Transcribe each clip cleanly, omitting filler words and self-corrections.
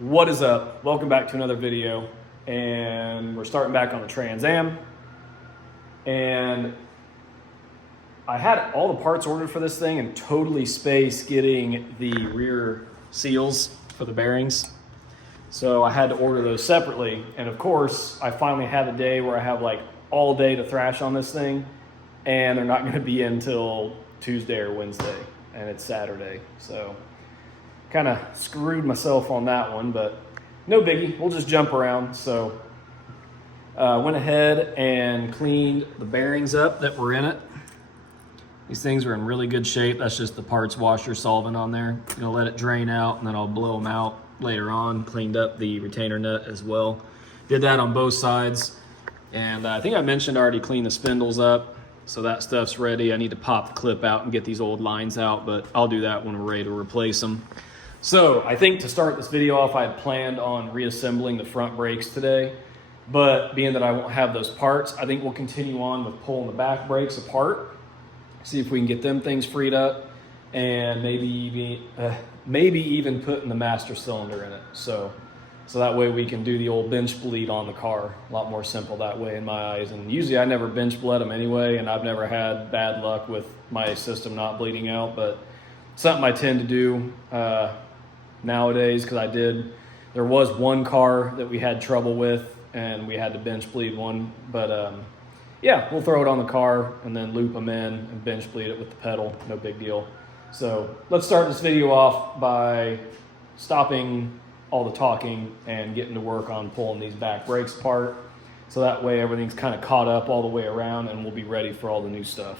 What is up? Welcome back to another video, and we're starting back on the Trans Am. And I had all the parts ordered for this thing and totally spaced getting the rear seals for the bearings. So I had to order those separately. And of course, I finally had a day where I have like all day to thrash on this thing, and they're not going to be in until Tuesday or Wednesday, and it's Saturday. So kind of screwed myself on that one, but no biggie. We'll just jump around. So went ahead and cleaned the bearings up that were in it. These things are in really good shape. That's just the parts washer solvent on there. I'm gonna let it drain out, and then I'll blow them out later on. Cleaned up the retainer nut as well. Did that on both sides. And I think I mentioned I already cleaned the spindles up, so that stuff's ready. I need to pop the clip out and get these old lines out, but I'll do that when we're ready to replace them. So I think to start this video off, I had planned on reassembling the front brakes today, but being that I won't have those parts, I think we'll continue on with pulling the back brakes apart, see if we can get them things freed up, and maybe even putting the master cylinder in it. So that way we can do the old bench bleed on the car. A lot more simple that way in my eyes. And usually I never bench bled them anyway, and I've never had bad luck with my system not bleeding out, but something I tend to do nowadays, because there was one car that we had trouble with and we had to bench bleed one, but yeah, we'll throw it on the car and then loop them in and bench bleed it with the pedal. No big deal. So let's start this video off by stopping all the talking and getting to work on pulling these back brakes apart, so that way everything's kind of caught up all the way around and we'll be ready for all the new stuff.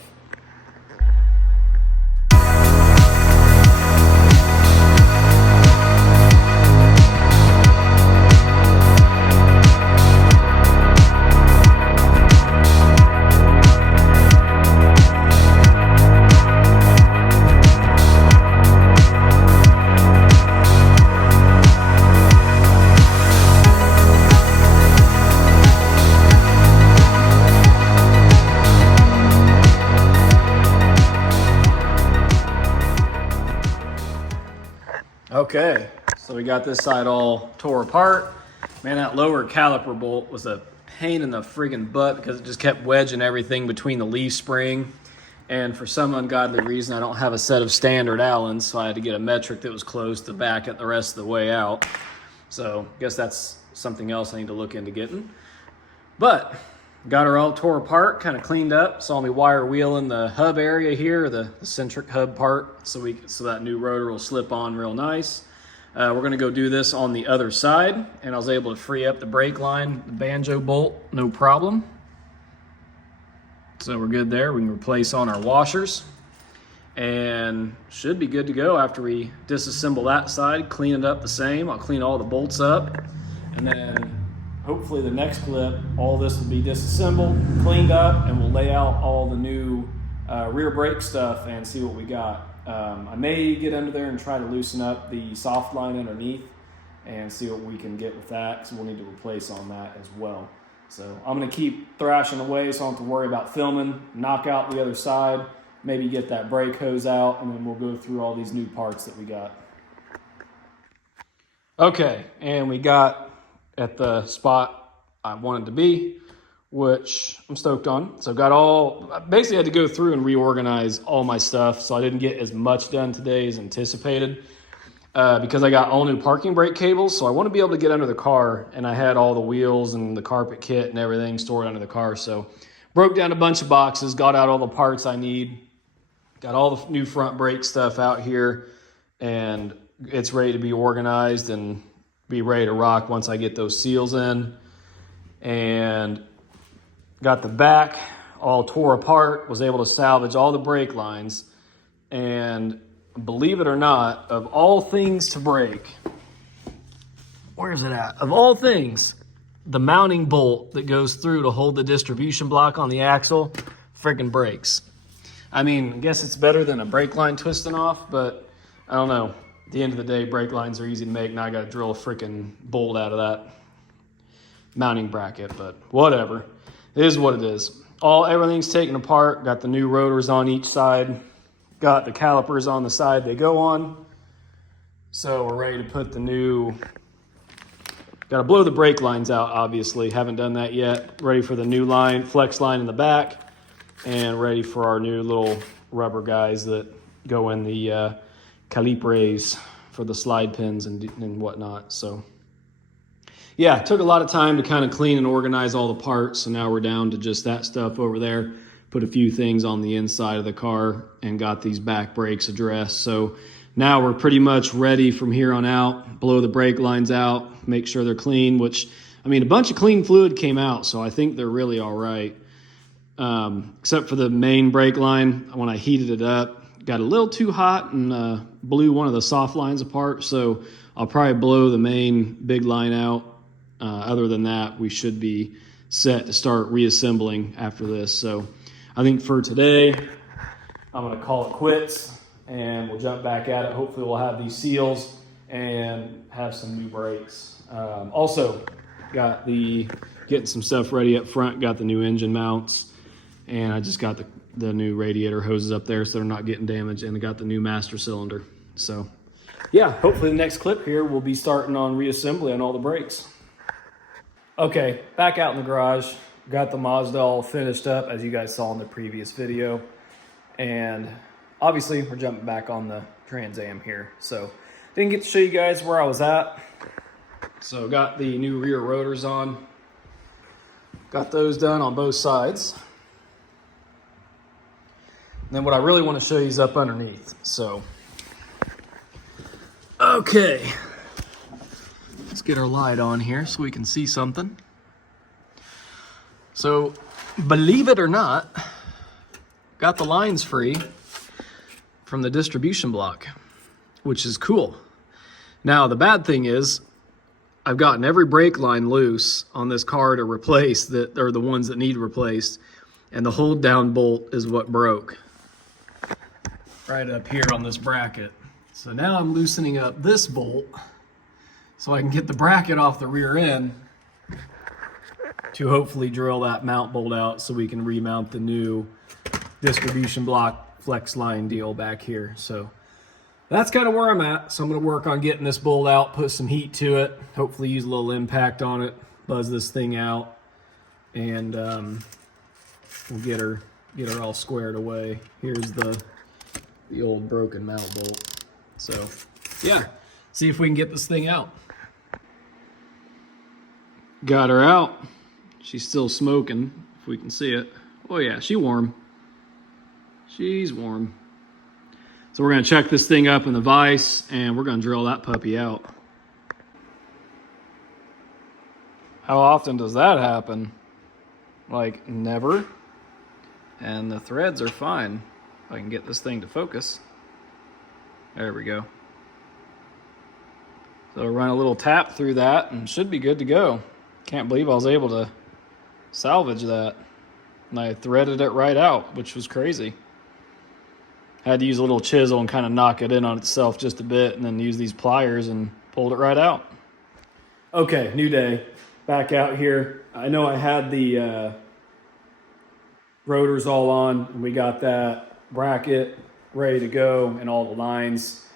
Okay, so we got this side all tore apart. Man, that lower caliper bolt was a pain in the friggin' butt because it just kept wedging everything between the leaf spring. And for some ungodly reason, I don't have a set of standard Allens, so I had to get a metric that was close to back it the rest of the way out. So I guess that's something else I need to look into getting. But got her all tore apart, kind of cleaned up. Saw me wire wheeling the hub area here, the centric hub part, so that new rotor will slip on real nice. We're gonna go do this on the other side, and I was able to free up the brake line, the banjo bolt, no problem. So we're good there. We can replace on our washers, and should be good to go after we disassemble that side, clean it up the same. I'll clean all the bolts up, and then hopefully the next clip, all this will be disassembled, cleaned up, and we'll lay out all the new rear brake stuff and see what we got. I may get under there and try to loosen up the soft line underneath and see what we can get with that, because we'll need to replace on that as well. So I'm going to keep thrashing away so I don't have to worry about filming, knock out the other side, maybe get that brake hose out, and then we'll go through all these new parts that we got. Okay, and we got at the spot I wanted to be, which I'm stoked on. So basically had to go through and reorganize all my stuff, so I didn't get as much done today as anticipated, because I got all new parking brake cables, so I want to be able to get under the car, and I had all the wheels and the carpet kit and everything stored under the car. So broke down a bunch of boxes, got out all the parts I need, got all the new front brake stuff out here, and it's ready to be organized and be ready to rock once I get those seals in. And got the back all tore apart, was able to salvage all the brake lines, and believe it or not, of all things to break, where's it at? Of all things, the mounting bolt that goes through to hold the distribution block on the axle freaking breaks. I mean, I guess it's better than a brake line twisting off, but I don't know. At the end of the day, brake lines are easy to make. Now I got to drill a freaking bolt out of that mounting bracket, but whatever. It is what it is. Everything's taken apart. Got the new rotors on each side. Got the calipers on the side they go on. So we're ready to put the new Got to blow the brake lines out, obviously. Haven't done that yet. Ready for the new line, flex line in the back, and ready for our new little rubber guys that go in the calipers for the slide pins and whatnot. So yeah, it took a lot of time to kind of clean and organize all the parts. So now we're down to just that stuff over there. Put a few things on the inside of the car and got these back brakes addressed. So now we're pretty much ready from here on out. Blow the brake lines out, make sure they're clean, which, I mean, a bunch of clean fluid came out, so I think they're really all right. Except for the main brake line, when I heated it up, got a little too hot and blew one of the soft lines apart. So I'll probably blow the main big line out. Other than that, we should be set to start reassembling after this. So I think for today, I'm going to call it quits and we'll jump back at it. Hopefully we'll have these seals and have some new brakes. Also got getting some stuff ready up front, got the new engine mounts, and I just got the new radiator hoses up there so they're not getting damaged, and I got the new master cylinder. So yeah, hopefully the next clip here we'll be starting on reassembly on all the brakes. Okay, back out in the garage. Got the Mazda all finished up, as you guys saw in the previous video. And obviously, we're jumping back on the Trans Am here. So, didn't get to show you guys where I was at. So, got the new rear rotors on. Got those done on both sides. And then what I really want to show you is up underneath. So, okay. Let's get our light on here so we can see something. So, believe it or not, got the lines free from the distribution block, which is cool. Now, the bad thing is, I've gotten every brake line loose on this car to replace that, or the ones that need replaced, and the hold down bolt is what broke. Right up here on this bracket. So now I'm loosening up this bolt so I can get the bracket off the rear end to hopefully drill that mount bolt out so we can remount the new distribution block flex line deal back here. So that's kind of where I'm at. So I'm going to work on getting this bolt out, put some heat to it, hopefully use a little impact on it, buzz this thing out, and we'll get her all squared away. Here's the old broken mount bolt. So yeah, see if we can get this thing out. Got her out. She's still smoking, if we can see it. Oh yeah, she's warm. She's warm. So we're gonna check this thing up in the vise and we're gonna drill that puppy out. How often does that happen? Like never. And the threads are fine. If I can get this thing to focus. There we go. So I'll run a little tap through that and should be good to go. Can't believe I was able to salvage that. And I threaded it right out, which was crazy. Had to use a little chisel and kind of knock it in on itself just a bit and then use these pliers and pulled it right out. Okay, new day. Back out here. I know I had the rotors all on, and we got that bracket ready to go and all the lines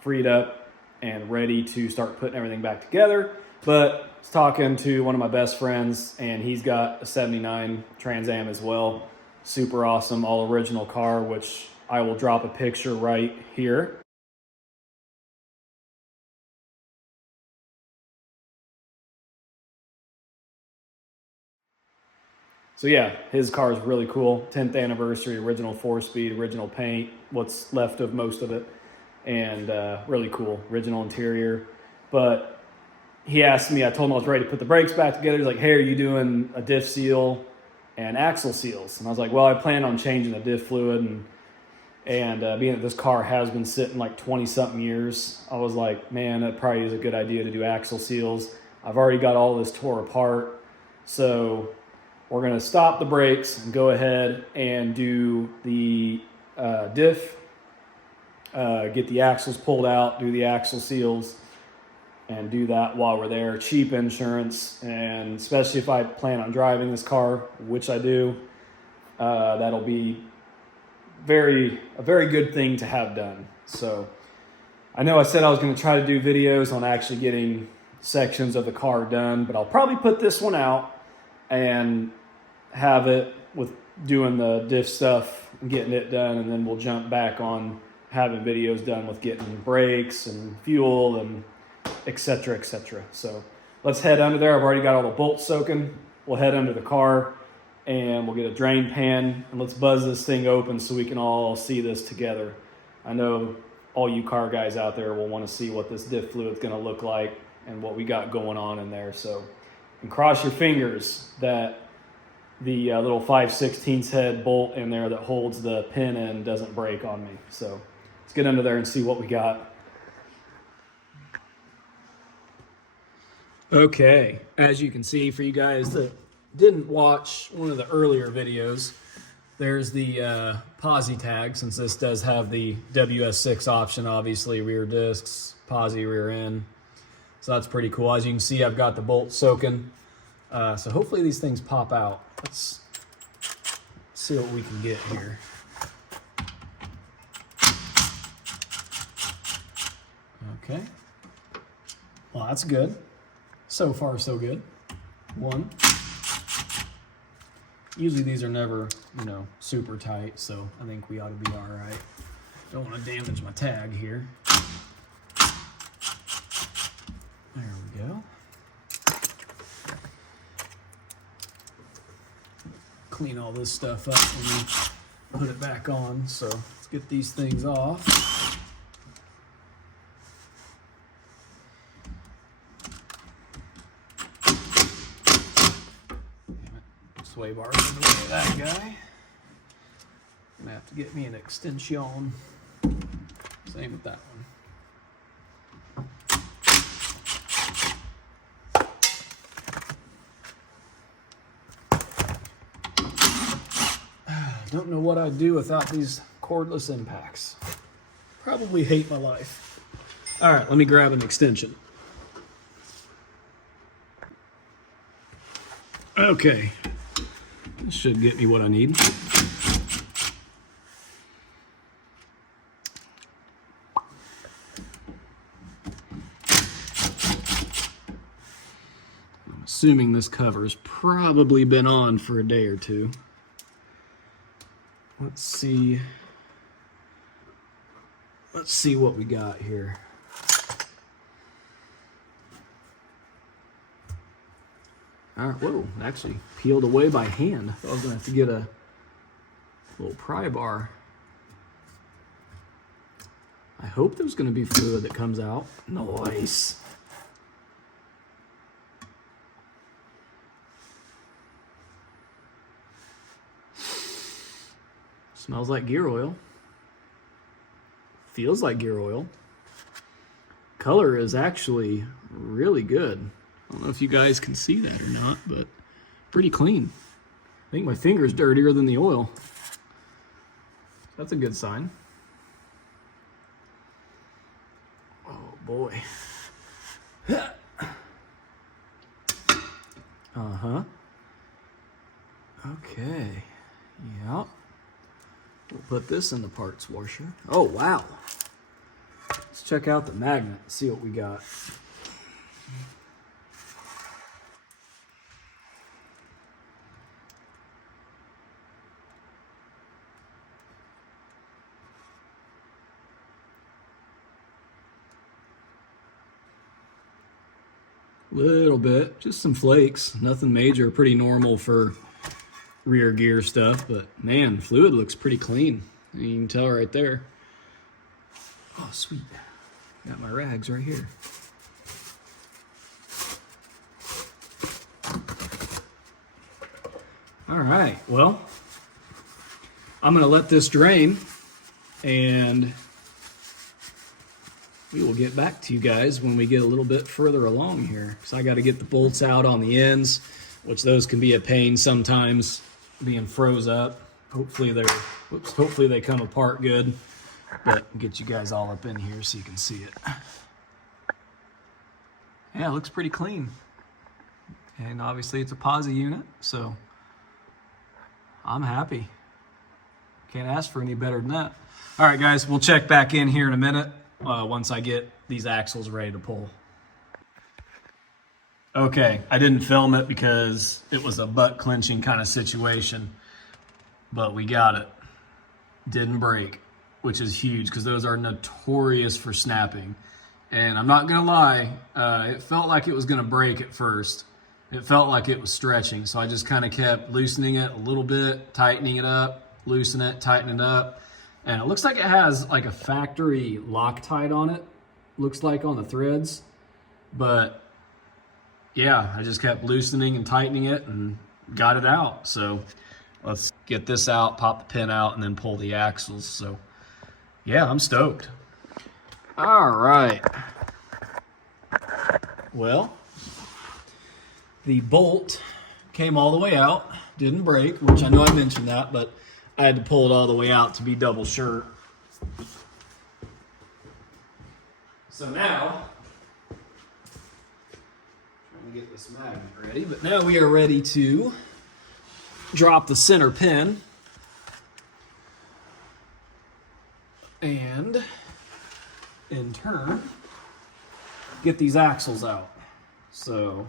freed up and ready to start putting everything back together. But I was talking to one of my best friends, and he's got a 79 Trans Am as well. Super awesome, all original car, which I will drop a picture right here. So yeah, his car is really cool. 10th anniversary, original 4-speed, original paint, what's left of most of it, and really cool, original interior. But he asked me, I told him I was ready to put the brakes back together. He's like, hey, are you doing a diff seal and axle seals? And I was like, well, I plan on changing the diff fluid, and being that this car has been sitting like 20-something years, I was like, man, that probably is a good idea to do axle seals. I've already got all this tore apart, so we're going to stop the brakes and go ahead and do the diff, get the axles pulled out, do the axle seals, and do that while we're there. Cheap insurance, and especially if I plan on driving this car, which I do, that'll be a very good thing to have done. So I know I said I was going to try to do videos on actually getting sections of the car done, but I'll probably put this one out and have it with doing the diff stuff and getting it done, and then we'll jump back on having videos done with getting brakes and fuel and etc., etc. So let's head under there. I've already got all the bolts soaking. We'll head under the car and we'll get a drain pan and let's buzz this thing open so we can all see this together. I know all you car guys out there will want to see what this diff fluid is going to look like and what we got going on in there. So, and cross your fingers that the little 5/16 head bolt in there that holds the pin in doesn't break on me. So let's get under there and see what we got. Okay, as you can see, for you guys that didn't watch one of the earlier videos, there's the posi tag, since this does have the WS6 option, obviously rear discs, posi rear end. So that's pretty cool. As you can see, I've got the bolts soaking. So hopefully these things pop out. Let's see what we can get here. Okay. Well, that's good. So far, so good. One. Usually these are never, you know, super tight, so I think we ought to be all right. Don't want to damage my tag here. There we go. Clean all this stuff up when we put it back on, so let's get these things off. Sway bars in the way of that guy. I'm gonna have to get me an extension. Same with that one. Don't know what I'd do without these cordless impacts. Probably hate my life. All right, let me grab an extension. Okay. This should get me what I need. I'm assuming this cover's probably been on for a day or two. Let's see. Let's see what we got here. All right, whoa, actually peeled away by hand. I thought I was gonna have to get a little pry bar. I hope there's gonna be fluid that comes out. Nice. Smells like gear oil. Feels like gear oil. Color is actually really good. I don't know if you guys can see that or not, but pretty clean. I think my finger's dirtier than the oil. That's a good sign. Oh boy. Uh-huh. Okay. Yep. We'll put this in the parts washer. Oh, wow. Let's check out the magnet, see what we got. Little bit, just some flakes, nothing major, pretty normal for rear gear stuff, but man, fluid looks pretty clean. You can tell right there. Oh, sweet. Got my rags right here. All right, well, I'm gonna let this drain and we will get back to you guys when we get a little bit further along here. So I got to get the bolts out on the ends, which those can be a pain sometimes, being froze up. Hopefully they come apart good, but get you guys all up in here so you can see it. Yeah, it looks pretty clean. And obviously it's a posi unit, so I'm happy. Can't ask for any better than that. All right, guys, we'll check back in here in a minute. Once I get these axles ready to pull. Okay, I didn't film it because it was a butt clenching kind of situation, but we got it. Didn't break, which is huge because those are notorious for snapping. And I'm not gonna lie, it felt like it was gonna break at first. It felt like it was stretching, so I just kind of kept loosening it a little bit, tightening it up, loosen it, tighten it up. And it looks like it has like a factory Loctite on it, looks like on the threads. But yeah, I just kept loosening and tightening it and got it out. So let's get this out, pop the pin out, and then pull the axles. So yeah, I'm stoked. All right. Well, the bolt came all the way out, didn't break, which I know I mentioned that, but I had to pull it all the way out to be double sure. So now, trying to get this magnet ready, but now we are ready to drop the center pin and in turn get these axles out. So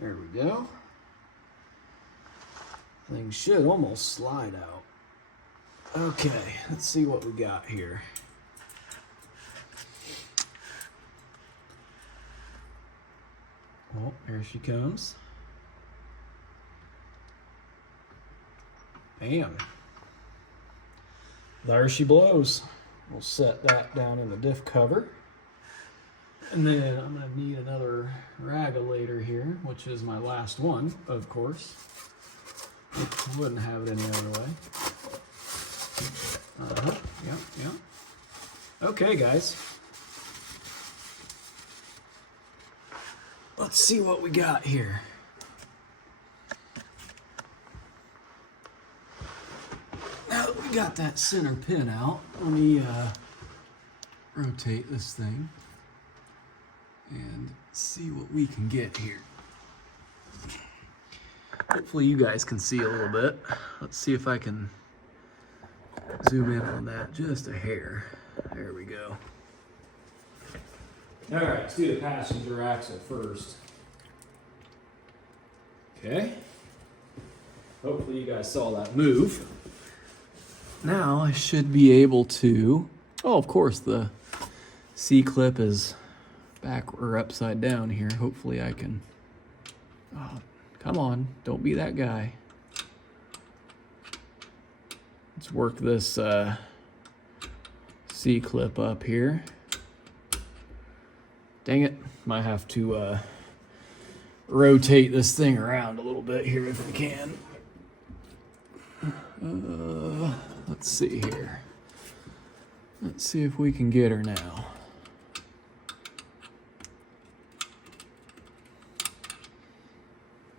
there we go. Things should almost slide out. Okay, let's see what we got here. Oh, there she comes. Bam. There she blows. We'll set that down in the diff cover. And then I'm going to need another regulator here, which is my last one, of course. I wouldn't have it any other way. Yep. Okay, guys. Let's see what we got here. Now that we got that center pin out, let me rotate this thing and see what we can get here. Hopefully you guys can see a little bit. Let's see if I can zoom in on that just a hair. There we go. All right, let's do the passenger axle first. Okay. Hopefully you guys saw that move. Now I should be able to, oh, of course the C-clip is back or upside down here. Hopefully I can, oh, come on, don't be that guy. Let's work this C-clip up here. Dang it, might have to rotate this thing around a little bit here if we can. Let's see here. Let's see if we can get her now.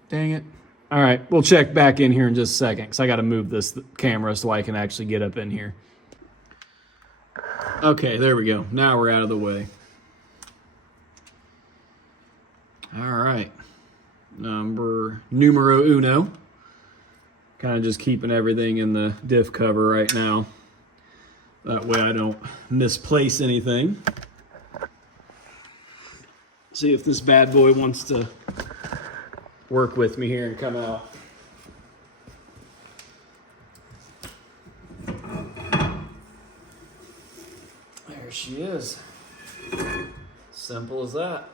Dang it. All right, we'll check back in here in just a second because I got to move this camera so I can actually get up in here. Okay, there we go. Now we're out of the way. All right, numero uno. Kind of just keeping everything in the diff cover right now. That way I don't misplace anything. See if this bad boy wants to work with me here and come out. There she is. Simple as that.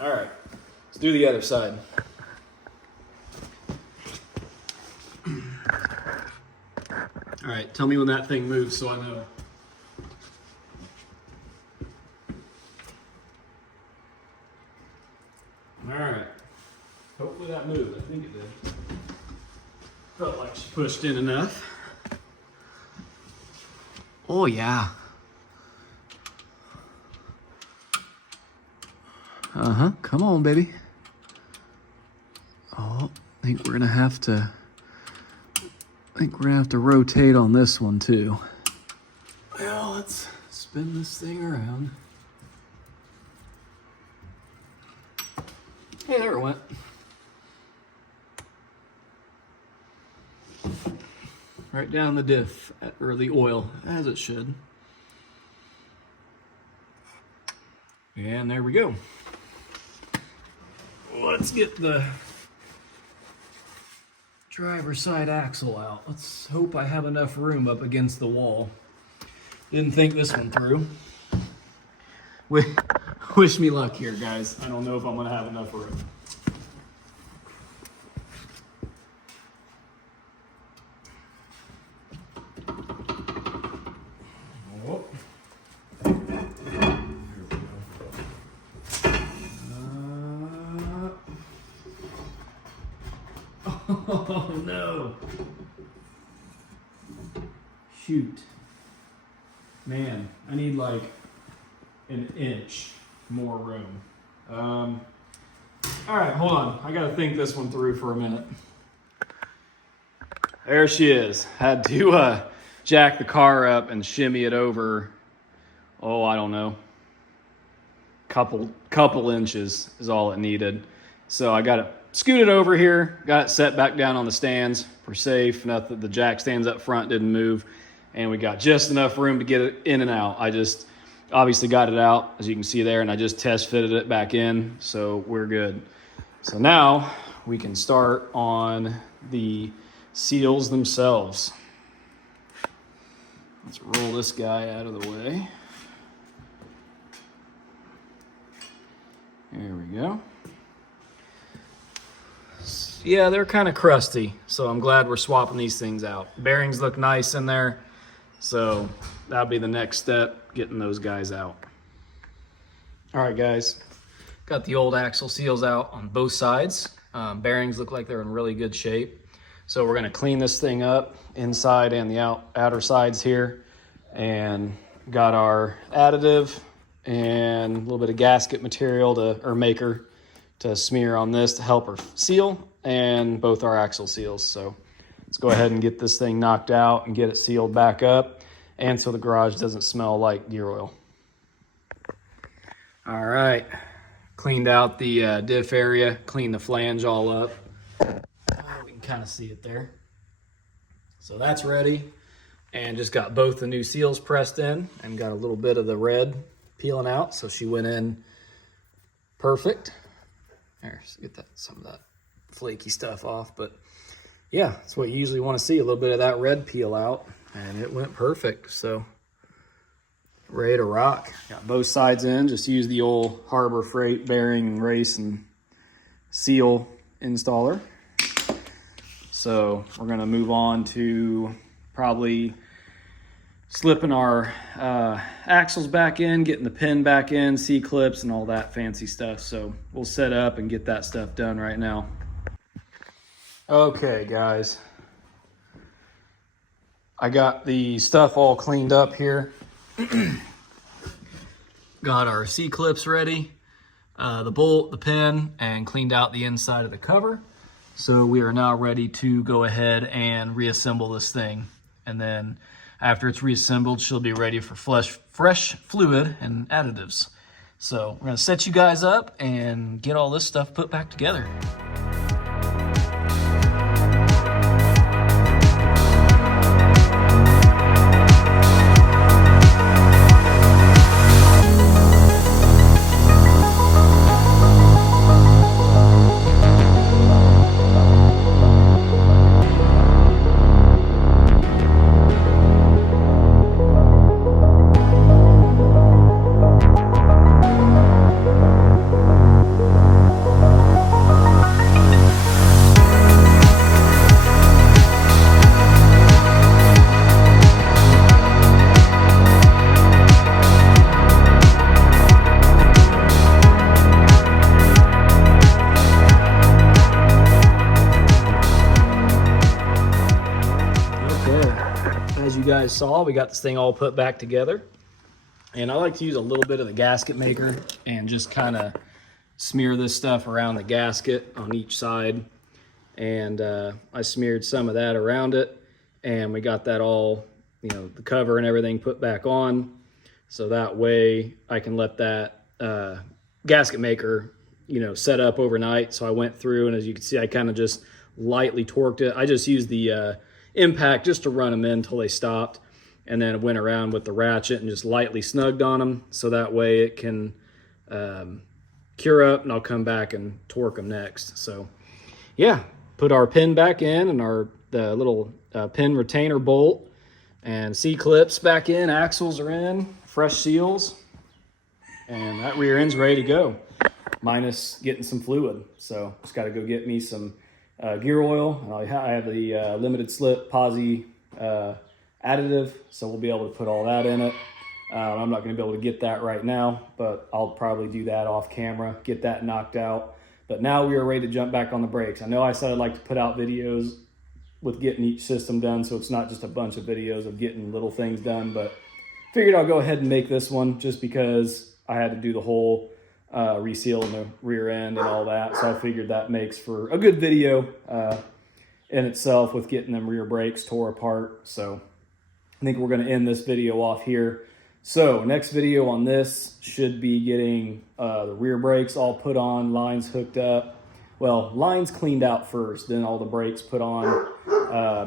All right, let's do the other side. All right, tell me when that thing moves so I know. All right, hopefully that moved. I think it did. Felt like she pushed in enough. Oh yeah. Come on, baby. Oh, I think we're gonna have to rotate on this one too. Well, let's spin this thing around. Hey, there it went. Right down the diff, or the oil, as it should. And there we go. let's get the driver's side axle out. Let's hope I have enough room up against the wall. Didn't think this one through. Wish me luck here, guys. I don't know if I'm gonna have enough room. Oh no. Shoot. Man, I need like an inch more room. All right, hold on. I gotta think this one through for a minute. There she is. Had to jack the car up and shimmy it over. Oh, I don't know. Couple inches is all it needed. So I got it scooted over here, got it set back down on the stands. We're safe. Nothing. The jack stands up front didn't move, and we got just enough room to get it in and out. I just obviously got it out, as you can see there, and I just test fitted it back in, so we're good. So now we can start on the seals themselves. Let's roll this guy out of the way. There we go. Yeah, they're kind of crusty, so I'm glad we're swapping these things out. Bearings look nice in there, so that'll be the next step, getting those guys out. All right, guys, got the old axle seals out on both sides. Bearings look like they're in really good shape. So we're gonna clean this thing up, inside and the outer sides here, and got our additive and a little bit of gasket material maker to smear on this to help her seal, and both our axle seals. So let's go ahead and get this thing knocked out and get it sealed back up, and so the garage doesn't smell like gear oil. All right, cleaned out the diff area, cleaned the flange all up. We can kind of see it there. So that's ready, and just got both the new seals pressed in and got a little bit of the red peeling out, so she went in perfect. There, so get some of that flaky stuff off. But yeah, that's what you usually want to see, a little bit of that red peel out, and it went perfect. So ready to rock. Got both sides in, just use the old Harbor Freight bearing and race and seal installer. So we're gonna move on to probably slipping our axles back in, getting the pin back in, C-clips and all that fancy stuff. So we'll set up and get that stuff done right now. Okay, guys. I got the stuff all cleaned up here. Got our C-clips ready, the bolt, the pin, and cleaned out the inside of the cover. So we are now ready to go ahead and reassemble this thing. And then after it's reassembled, she'll be ready for fresh fluid and additives. So we're gonna set you guys up and get all this stuff put back together. As you guys saw, we got this thing all put back together, and I like to use a little bit of the gasket maker and just kind of smear this stuff around the gasket on each side. And I smeared some of that around it, and we got that all, the cover and everything put back on, so that way I can let that gasket maker set up overnight. So I went through, and as you can see, I kind of just lightly torqued it. I just used the impact just to run them in until they stopped, and then went around with the ratchet and just lightly snugged on them, so that way it can cure up, and I'll come back and torque them next. So yeah, put our pin back in and the little pin retainer bolt and C-clips back in, axles are in, fresh seals, and that rear end's ready to go, minus getting some fluid. So just got to go get me some gear oil. I have the limited slip posi additive, so we'll be able to put all that in it. I'm not going to be able to get that right now, but I'll probably do that off camera, get that knocked out. But now we are ready to jump back on the brakes. I know I said I'd like to put out videos with getting each system done, so it's not just a bunch of videos of getting little things done, but figured I'll go ahead and make this one just because I had to do the whole reseal in the rear end and all that. So I figured that makes for a good video in itself with getting them rear brakes tore apart. So I think we're going to end this video off here. So next video on this should be getting the rear brakes all put on, lines hooked up. Well, lines cleaned out first, then all the brakes put on.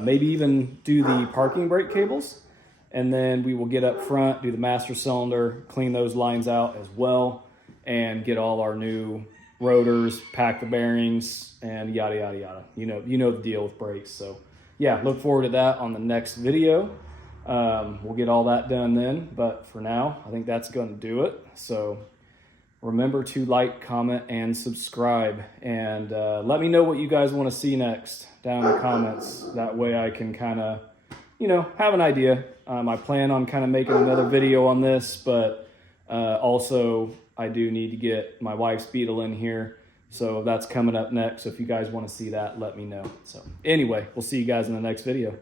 Maybe even do the parking brake cables. And then we will get up front, do the master cylinder, clean those lines out as well, and get all our new rotors, pack the bearings, and yada, yada, yada. You know the deal with brakes. So yeah, look forward to that on the next video. We'll get all that done then, but for now, I think that's going to do it. So remember to like, comment, and subscribe, and let me know what you guys want to see next down in the comments. That way I can kind of, have an idea. I plan on kind of making another video on this, but also I do need to get my wife's Beetle in here. So that's coming up next. So if you guys want to see that, let me know. So anyway, we'll see you guys in the next video.